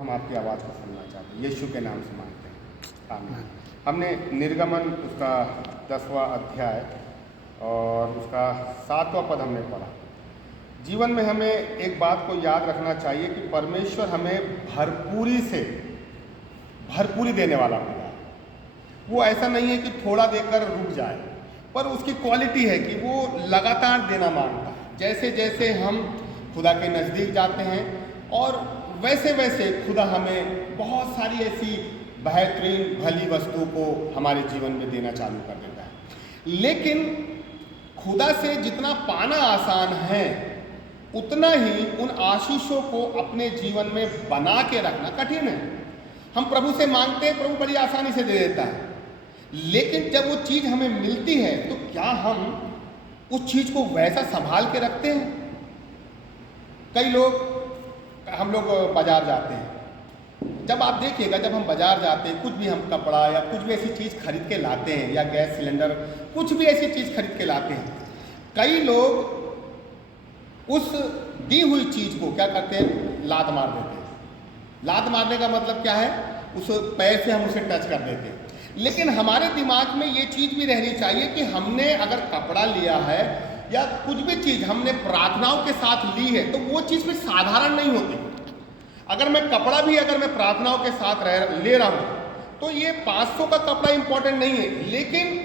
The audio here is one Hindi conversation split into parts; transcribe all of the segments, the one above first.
हम आपकी आवाज़ को सुनना चाहते हैं, यीशु के नाम से मांगते हैं, आमीन। हमने निर्गमन उसका 10वां अध्याय और उसका 7वां पद हमने पढ़ा। जीवन में हमें एक बात को याद रखना चाहिए कि परमेश्वर हमें भरपूरी देने वाला खुदा है। वो ऐसा नहीं है कि थोड़ा देकर रुक जाए, पर उसकी क्वालिटी है कि वो लगातार देना मांगता है। जैसे जैसे हम खुदा के नज़दीक जाते हैं और वैसे वैसे खुदा हमें बहुत सारी ऐसी बेहतरीन भली वस्तुओं को हमारे जीवन में देना चालू कर देता है। लेकिन खुदा से जितना पाना आसान है, उतना ही उन आशीषों को अपने जीवन में बना के रखना कठिन है। हम प्रभु से मांगते हैं, प्रभु बड़ी आसानी से दे देता है, लेकिन जब वो चीज़ हमें मिलती है तो क्या हम उस चीज़ को वैसा संभाल के रखते हैं? हम लोग बाज़ार जाते हैं। जब आप देखिएगा, जब हम बाज़ार जाते हैं, कुछ भी हम कपड़ा या कुछ भी ऐसी चीज़ खरीद के लाते हैं, या गैस सिलेंडर, कुछ भी ऐसी चीज़ खरीद के लाते हैं, कई लोग उस दी हुई चीज़ को क्या करते हैं? लात मार देते हैं। लात मारने का मतलब क्या है? उस पैर से हम उसे टच कर देते हैं। लेकिन हमारे दिमाग में ये चीज़ भी रहनी चाहिए कि हमने अगर कपड़ा लिया है या कुछ भी चीज़ हमने प्रार्थनाओं के साथ ली है, तो वो चीज़ भी साधारण नहीं होती। अगर मैं कपड़ा भी अगर मैं प्रार्थनाओं के साथ ले रहा हूँ, तो ये 500 का कपड़ा इंपॉर्टेंट नहीं है, लेकिन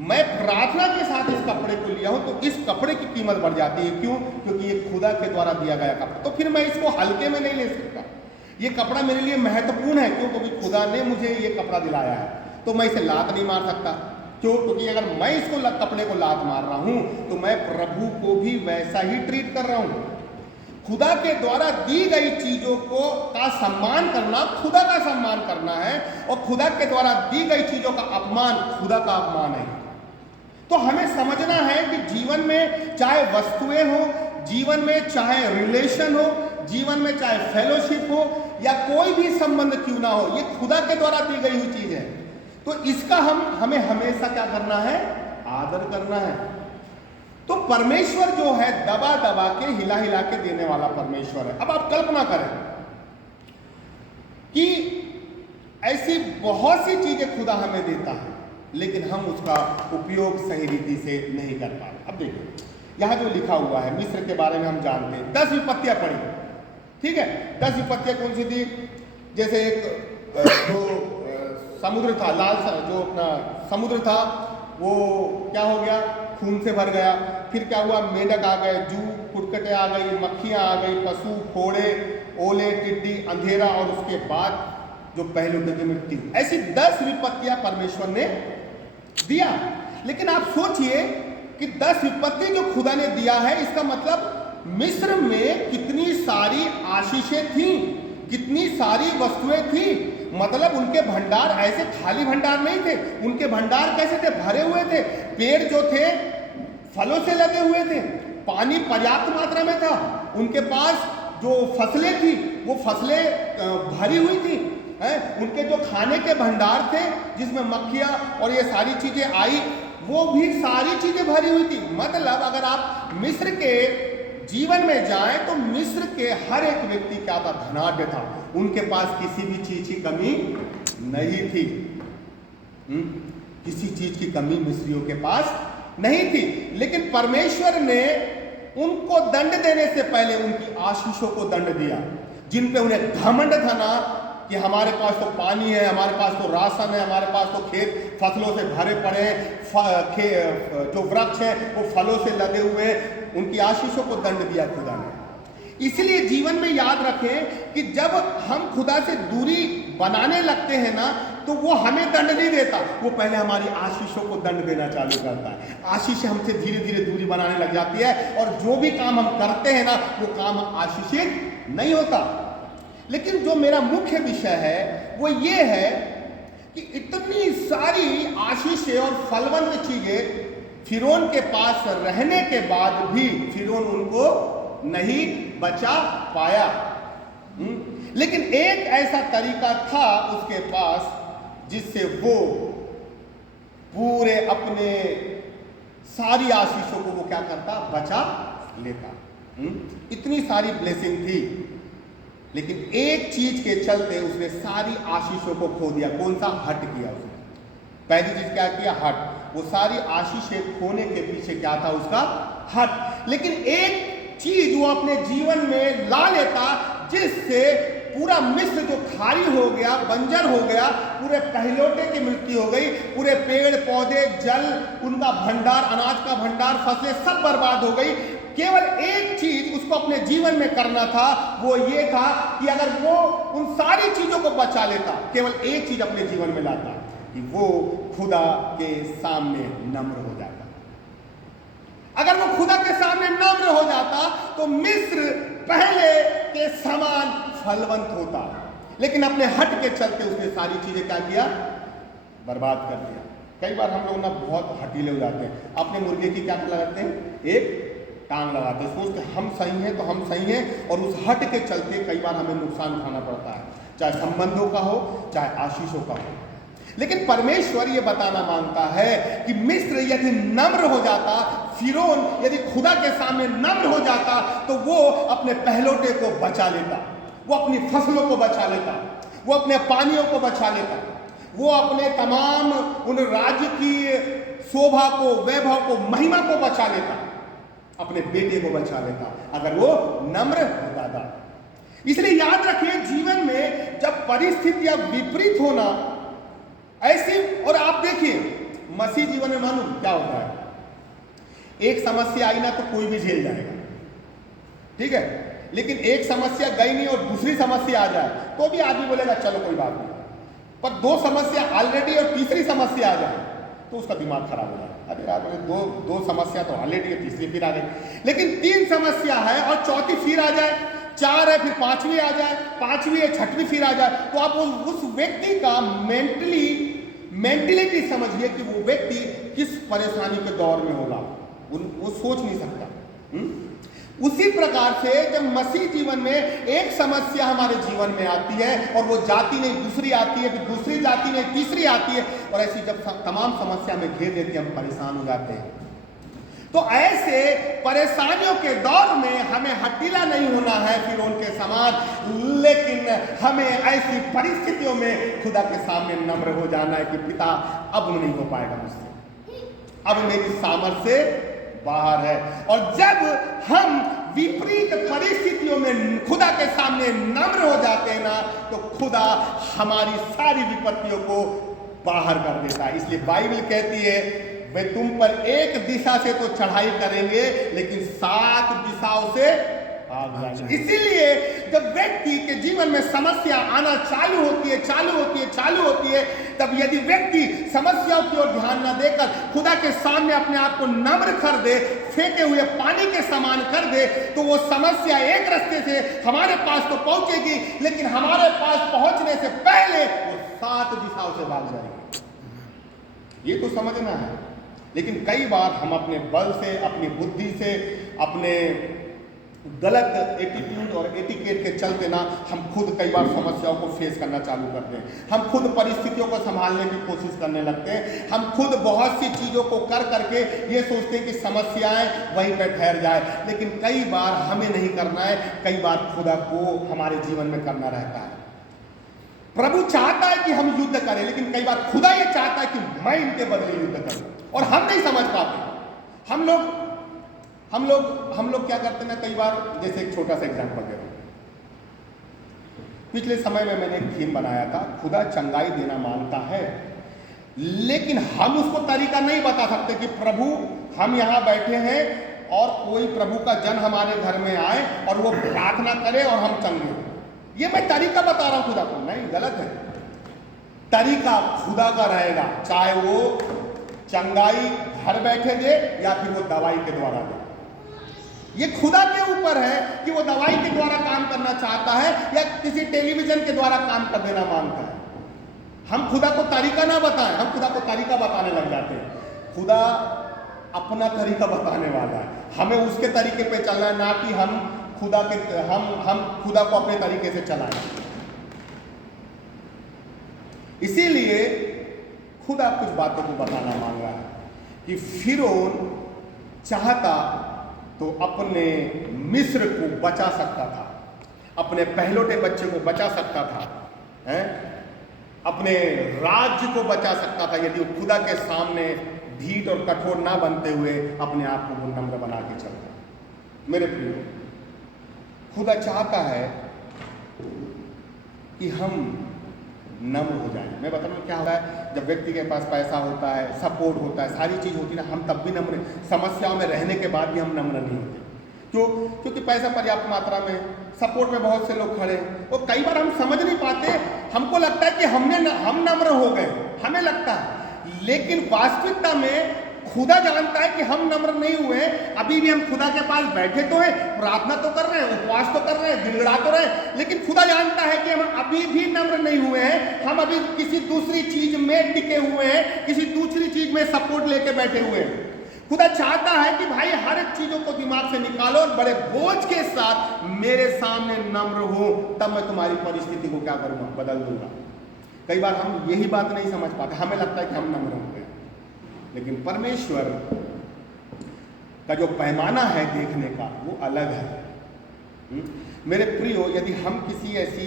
मैं प्रार्थना के साथ इस कपड़े को लिया हूँ तो इस कपड़े की कीमत बढ़ जाती है। क्यों? क्योंकि ये खुदा के द्वारा दिया गया कपड़ा। तो फिर मैं इसको हल्के में नहीं ले सकता। ये कपड़ा मेरे लिए महत्वपूर्ण है। क्यों? क्योंकि खुदा ने मुझे ये कपड़ा दिलाया है, तो मैं इसे लात नहीं मार सकता। क्यों? क्योंकि अगर मैं इसको कपड़े को लात मार रहा हूं तो मैं प्रभु को भी वैसा ही ट्रीट कर रहा हूं। खुदा के द्वारा दी गई चीजों का सम्मान करना खुदा का सम्मान करना है, और खुदा के द्वारा दी गई चीजों का अपमान खुदा का अपमान है। तो हमें समझना है कि जीवन में चाहे वस्तुएं हो, जीवन में चाहे रिलेशन हो, जीवन में चाहे फेलोशिप हो, या कोई भी संबंध क्यों ना हो, ये खुदा के द्वारा दी गई हुई चीज है। तो इसका हमें हमेशा क्या करना है? आदर करना है। तो परमेश्वर जो है दबा दबा के हिला हिला के देने वाला परमेश्वर है। अब आप कल्पना करें कि ऐसी बहुत सी चीजें खुदा हमें देता है, लेकिन हम उसका उपयोग सही रीति से नहीं कर पा रहे। अब देखिए, यहां जो लिखा हुआ है, मिस्र के बारे में हम जानते हैं, 10 विपत्तियां पड़ी, ठीक है। 10 विपत्तियां कौन सी थी? जैसे एक जो समुद्र था, जो अपना समुद्र था, वो क्या हो गया? खून से भर गया। फिर क्या हुआ? मेंढक आ गए, जू कुटकटे आ गई, मक्खियां आ गई, पशु, फोड़े, ओले, टिड्डी, अंधेरा, और उसके बाद जो पहले की मिट्टी। ऐसी 10 विपत्तियां परमेश्वर ने दिया। लेकिन आप सोचिए कि 10 विपत्ति जो खुदा ने दिया है, इसका मतलब मिस्र में कितनी सारी आशीषें थी, कितनी सारी वस्तुएं थी। मतलब उनके भंडार ऐसे खाली भंडार नहीं थे। उनके भंडार कैसे थे? भरे हुए थे। पेड़ जो थे फलों से लगे हुए थे, पानी पर्याप्त मात्रा में था, उनके पास जो फसलें थी वो फसलें भरी हुई थी, उनके जो खाने के भंडार थे जिसमें मक्खियां और ये सारी चीजें आई, वो भी सारी चीजें भरी हुई थी। मतलब अगर आप मिस्र के जीवन में जाएं तो मिस्र के हर एक व्यक्ति क्या था? धनाढ्य था। उनके पास किसी भी चीज की कमी नहीं थी। किसी चीज की कमी मिस्रियों के पास नहीं थी। लेकिन परमेश्वर ने उनको दंड देने से पहले उनकी आशीषों को दंड दिया, जिन पे उन्हें घमंड था ना कि हमारे पास तो पानी है, हमारे पास तो राशन है, हमारे पास तो खेत फसलों से भरे पड़े हैं, जो वृक्ष हैं वो फलों से लदे हुए। उनकी आशीषों को दंड दिया खुदा ने। इसलिए जीवन में याद रखें कि जब हम खुदा से दूरी बनाने लगते हैं ना, तो वो हमें दंड नहीं देता, वो पहले हमारी आशीषों को दंड देना चालू करता है। आशीष हमसे धीरे धीरे दूरी बनाने लग जाती है, और जो भी काम हम करते हैं ना, वो काम आशीषित नहीं होता। लेकिन जो मेरा मुख्य विषय है वो ये है कि इतनी सारी आशीषें और फलवंत चीजें फिरौन के पास रहने के बाद भी फिरौन उनको नहीं बचा पाया। लेकिन एक ऐसा तरीका था उसके पास जिससे वो पूरे अपने सारी आशीषों को वो क्या करता? बचा लेता। इतनी सारी ब्लेसिंग थी। लेकिन एक चीज के चलते उसने सारी आशीषों को खो दिया। कौन सा? हट किया उसने। पहली चीज क्या किया? हट। वो सारी आशीषें खोने के पीछे क्या था? उसका हट। लेकिन एक चीज वो अपने जीवन में ला लेता जिससे पूरा मिस्र जो खाली हो गया, बंजर हो गया, पूरे पहलौठे की मृत्यु हो गई, पूरे पेड़ पौधे, जल, उनका भंडार, अनाज का भंडार, फसलें सब बर्बाद हो गई। केवल एक चीज उसको अपने जीवन में करना था, वो ये था कि अगर वो उन सारी चीजों को बचा लेता, केवल एक चीज अपने जीवन में लाता कि वो खुदा के सामने नम्र हो जाता। अगर वो खुदा के सामने नम्र हो जाता तो मिस्र पहले के समान फलवंत होता। लेकिन अपने हट के चलते उसने सारी चीजें क्या किया? बर्बाद कर दिया। कई बार हम लोग ना बहुत हटीले हो जाते हैं। अपने मुर्गे की क्या लगाते हैं? एक टांग लगाते हैं, सोचते हम सही हैं तो हम सही हैं, और उस हट के चलते कई बार हमें नुकसान उठाना पड़ता है, चाहे संबंधों का हो, चाहे आशीषों का हो। लेकिन परमेश्वर ये बताना मांगता है कि मिस्र यदि नम्र हो जाता, फिरौन यदि खुदा के सामने नम्र हो जाता, तो वो अपने पहलौठे को बचा लेता, वो अपनी फसलों को बचा लेता, वो अपने पानियों को बचा लेता, वो अपने तमाम उन राज्य की शोभा को, वैभव को, महिमा को बचा लेता, अपने बेटे को बचा लेता, अगर वो नम्र होता था। इसलिए याद रखिए, जीवन में जब परिस्थितियां विपरीत होना ऐसी, और आप देखिए मसीह जीवन में मालूम क्या होता है, एक समस्या आई ना तो कोई भी झेल जाएगा, ठीक है, लेकिन एक समस्या गई नहीं और दूसरी समस्या आ जाए तो भी आदमी बोलेगा चलो कोई बात नहीं, पर दो समस्या ऑलरेडी और तीसरी समस्या आ जाए तो उसका दिमाग खराब हो जाए। अरे यार दो समस्या तो ऑलरेडी है, तीसरी फिर आ गई, लेकिन तीन समस्या है और चौथी फिर आ जाए, चार है फिर पांचवी आ जाए, पांचवी है छठवीं फिर आ जाए, तो आप उस व्यक्ति का मेंटलिटी समझिए कि वो व्यक्ति किस परेशानी के दौर में होगा, वो सोच नहीं सकता। उसी प्रकार से जब मसीह जीवन में एक समस्या हमारे जीवन में आती है और वो जाती नहीं दूसरी आती है, फिर दूसरी जाती नहीं तीसरी आती है, और ऐसी जब तमाम समस्या में घेर देती है हम परेशान हो जाते हैं। तो ऐसे परेशानियों के दौर में हमें हटीला नहीं होना है फिरौन के समान, लेकिन हमें ऐसी परिस्थितियों में खुदा के सामने नम्र हो जाना है कि पिता अब नहीं हो पाएगा मुझसे, अब मेरी सामर्थ्य से बाहर है। और जब हम विपरीत परिस्थितियों में खुदा के सामने नम्र हो जाते हैं ना, तो खुदा हमारी सारी विपत्तियों को बाहर कर देता है। इसलिए बाइबल कहती है वे तुम पर एक दिशा से तो चढ़ाई करेंगे लेकिन 7 दिशाओं से भाग जाएंगे। इसीलिए जब व्यक्ति के जीवन में समस्या आना चालू होती है, तब यदि व्यक्ति समस्याओं की ओर ध्यान न देकर खुदा के सामने अपने आप को नम्र कर दे, फेंके हुए पानी के समान कर दे, तो वो समस्या एक रास्ते से हमारे पास तो पहुंचेगी, लेकिन हमारे पास पहुंचने से पहले वो 7 दिशाओं से भाग जाएगी। ये तो समझना है। लेकिन कई बार हम अपने बल से, अपनी बुद्धि से, अपने गलत एटीट्यूड और एटिकेट के चलते ना हम खुद कई बार समस्याओं को फेस करना चालू करते हैं, हम खुद परिस्थितियों को संभालने की कोशिश करने लगते हैं, हम खुद बहुत सी चीज़ों को कर करके ये सोचते हैं कि समस्याएं वहीं पर ठहर जाए। लेकिन कई बार हमें नहीं करना है, कई बार खुदा को हमारे जीवन में करना रहता है। प्रभु चाहता है कि हम युद्ध करें, लेकिन कई बार खुदा ये चाहता है कि मैं इनके बदले युद्ध करूं, और हम नहीं समझ पाते। हम लोग क्या करते हैं ना, कई बार, जैसे एक छोटा सा एग्जांपल दे रहा हूं। पिछले समय में मैंने एक थीम बनाया था, खुदा चंगाई देना मांगता है, लेकिन हम उसको तरीका नहीं बता सकते कि प्रभु हम यहां बैठे हैं और कोई प्रभु का जन हमारे घर में आए और वो प्रार्थना करे और हम चंगे हो। ये मैं तरीका बता रहा हूं खुदा को, नहीं, गलत है। तरीका खुदा का रहेगा, चाहे वो चंगाई घर बैठे दे या फिर वो दवाई के द्वारा दे। ये खुदा के ऊपर है कि वो दवाई के द्वारा काम करना चाहता है या किसी टेलीविजन के द्वारा काम कर देना मांगता है। हम खुदा को तरीका ना बताएं, हम खुदा को तरीका बताने लग जाते हैं। खुदा अपना तरीका बताने वाला है, हमें उसके तरीके पे चलना है, ना कि हम खुदा को अपने तरीके से चलाएं। इसीलिए खुदा कुछ बातों को बताना मांग रहा है कि फिरौन चाहता तो अपने मिस्र को बचा सकता था, अपने पहलौठे बच्चे को बचा सकता था, हैं? अपने राज्य को बचा सकता था यदि वो खुदा के सामने ढीठ और कठोर ना बनते हुए अपने आप को वो नम्र बना के चलता। मेरे प्रियो, खुदा चाहता है कि हम नम्र हो जाएं। मैं बता रहा हूँ क्या होता है, जब व्यक्ति के पास पैसा होता है, सपोर्ट होता है, सारी चीज़ होती है ना, हम तब भी नम्र, समस्याओं में रहने के बाद भी हम नम्र नहीं होते। क्यों? क्योंकि पैसा पर्याप्त मात्रा में, सपोर्ट में बहुत से लोग खड़े हैं, और कई बार हम समझ नहीं पाते, हमको लगता है कि हम नम्र हो गए, हमें लगता है, लेकिन वास्तविकता में खुदा जानता है कि हम नम्र नहीं हुए। अभी भी हम खुदा के पास बैठे तो हैं, प्रार्थना तो कर रहे हैं, उपवास तो कर रहे हैं, गिड़गिड़ा तो रहे हैं, लेकिन खुदा जानता है कि हम अभी भी नम्र नहीं हुए हैं। हम अभी किसी दूसरी चीज में टिके हुए हैं, किसी दूसरी चीज में सपोर्ट लेके बैठे हुए हैं। खुदा चाहता है कि भाई हर एक चीजों को दिमाग से निकालो और बड़े बोझ के साथ मेरे सामने नम्र हो, तब मैं तुम्हारी परिस्थिति को क्या करूंगा, बदल दूंगा। कई बार हम यही बात नहीं समझ पाते, हमें लगता है कि हम नम्र हो गए, लेकिन परमेश्वर का जो पैमाना है देखने का वो अलग है। मेरे प्रियो, यदि हम किसी ऐसी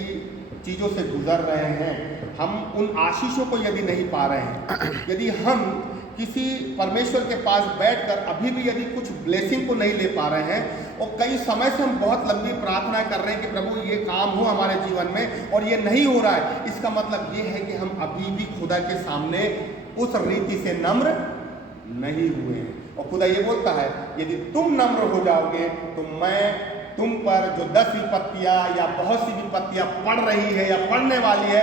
चीज़ों से गुजर रहे हैं, हम उन आशीषों को यदि नहीं पा रहे हैं, यदि हम किसी परमेश्वर के पास बैठकर अभी भी यदि कुछ ब्लेसिंग को नहीं ले पा रहे हैं, और कई समय से हम बहुत लंबी प्रार्थना कर रहे हैं कि प्रभु ये काम हो हमारे जीवन में, और ये नहीं हो रहा है, इसका मतलब ये है कि हम अभी भी खुदा के सामने उस रीति से नम्र नहीं हुए हैं। और खुदा ये बोलता है, यदि तुम नम्र हो जाओगे तो मैं तुम पर जो 10 विपत्तियां या बहुत सी विपत्तियां पड़ रही है या पड़ने वाली है,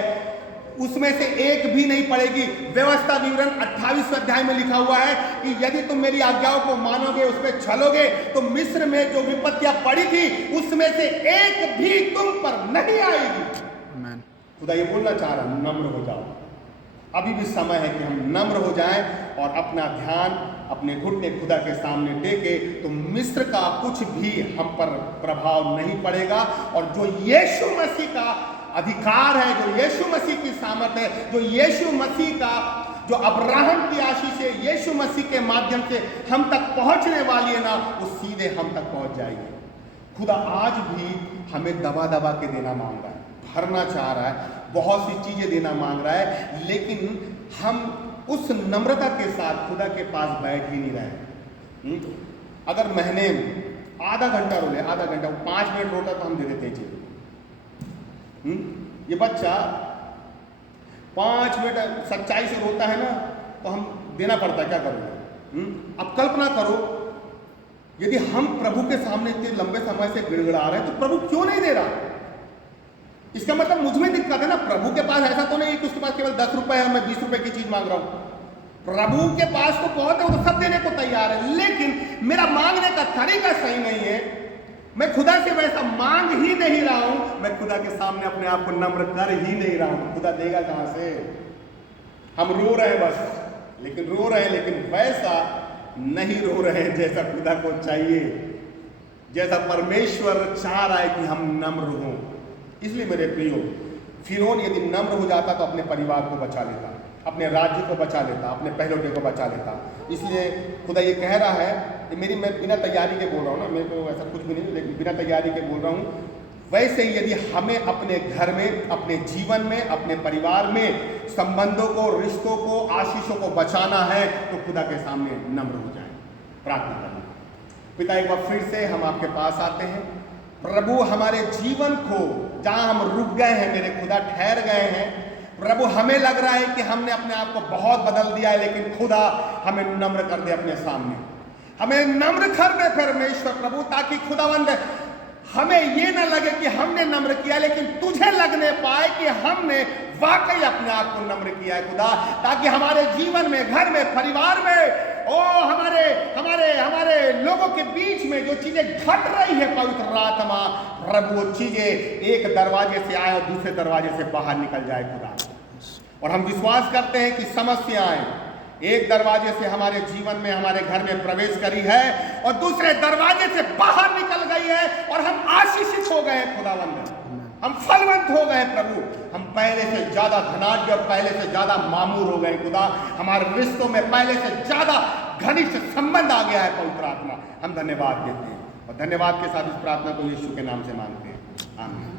उसमें से एक भी नहीं पड़ेगी। व्यवस्था विवरण 28 अध्याय में लिखा हुआ है कि यदि तुम मेरी आज्ञाओं को मानोगे, उस पर चलोगे, तो मिस्र में जो विपत्तियां पड़ी थी उसमें से एक भी तुम पर नहीं आएगी। खुदा ये बोलना चाह रहा, नम्र हो जाओ। अभी भी समय है कि हम नम्र हो जाएं और अपना ध्यान अपने घुटने खुदा के सामने टेके, तो मिस्र का कुछ भी हम पर प्रभाव नहीं पड़ेगा। और जो यीशु मसीह का अधिकार है, जो यीशु मसीह की सामर्थ है, जो यीशु मसीह का जो अब्राहम की आशीष है, यीशु मसीह के माध्यम से हम तक पहुंचने वाली है ना, वो सीधे हम तक पहुंच जाएगी। खुदा आज भी हमें दबा दबा के देना मांग रहा है, भरना चाह रहा है, बहुत सी चीजें देना मांग रहा है, लेकिन हम उस नम्रता के साथ खुदा के पास बैठ ही नहीं रहे। अगर महीने में आधा घंटा रो ले, आधा घंटा, 5 मिनट रोता तो हम दे देते हैं। ये बच्चा 5 मिनट सच्चाई से रोता है ना, तो हम देना पड़ता है, क्या करोगे? अब कल्पना करो, यदि हम प्रभु के सामने इतने लंबे समय से गिड़गिड़ा रहे हैं, तो प्रभु क्यों नहीं दे रहा? इसका मतलब मुझ में दिक्कत है ना। प्रभु के पास ऐसा तो नहीं कि उसके पास केवल 10 रुपए है, मैं 20 रुपए की चीज मांग रहा हूं। प्रभु के पास तो बहुत है, वो तो सब देने को तैयार है, लेकिन मेरा मांगने का तरीका सही नहीं है। मैं खुदा से वैसा मांग ही नहीं रहा हूं, मैं खुदा के सामने अपने आप को नम्र कर ही नहीं रहा हूं। खुदा देगा कहां से? हम रो रहे हैं बस, लेकिन रो रहे हैं, लेकिन वैसा नहीं रो रहे हैं जैसा खुदा को चाहिए, जैसा परमेश्वर चाह रहा है कि हम नम्र हों। इसलिए मेरे प्रियो, फिरौन यदि नम्र हो जाता तो अपने परिवार को बचा लेता, अपने राज्य को बचा लेता, अपने पहलौठे को बचा लेता। इसलिए खुदा ये कह रहा है कि मैं बिना तैयारी के बोल रहा हूँ ना, मेरे को ऐसा कुछ भी नहीं, लेकिन बिना तैयारी के बोल रहा हूँ। वैसे ही यदि हमें अपने घर में, अपने जीवन में, अपने परिवार में संबंधों को, रिश्तों को, आशीषों को बचाना है, तो खुदा के सामने नम्र हो जाए, प्रार्थना करना। पिता, एक बार फिर से हम आपके पास आते हैं। प्रभु, हमारे जीवन को जहाँ हम रुक गए हैं, मेरे खुदा ठहर गए हैं, प्रभु हमें लग रहा है कि हमने अपने आप को बहुत बदल दिया है, लेकिन खुदा हमें नम्र कर दे अपने सामने, हमें नम्र कर दे परमेश्वर प्रभु, ताकि खुदावंद हमें ये ना लगे कि हमने नम्र किया, लेकिन तुझे लगने पाए कि हमने वाकई अपने आप को नम्र किया है खुदा, ताकि हमारे जीवन में, घर में, परिवार में, हमारे लोगों के बीच में जो चीजें घट रही है पवित्र आत्मा प्रभु, वो चीजें एक दरवाजे से आए और दूसरे दरवाजे से बाहर निकल जाए खुदा। और हम विश्वास करते हैं कि समस्याएं एक दरवाजे से हमारे जीवन में, हमारे घर में प्रवेश करी है और दूसरे दरवाजे से बाहर निकल गई है, और हम आशीषित हो गए हैं खुदावंद, हम फलवंत हो गए प्रभु, हम पहले से ज्यादा धनाढ्य और पहले से ज्यादा मामूर हो गए खुदा, हमारे रिश्तों में पहले से ज्यादा घनिष्ठ संबंध आ गया है पवित्र आत्मा। हम धन्यवाद देते हैं और धन्यवाद के साथ इस प्रार्थना को यीशु के नाम से मांगते हैं, आमीन।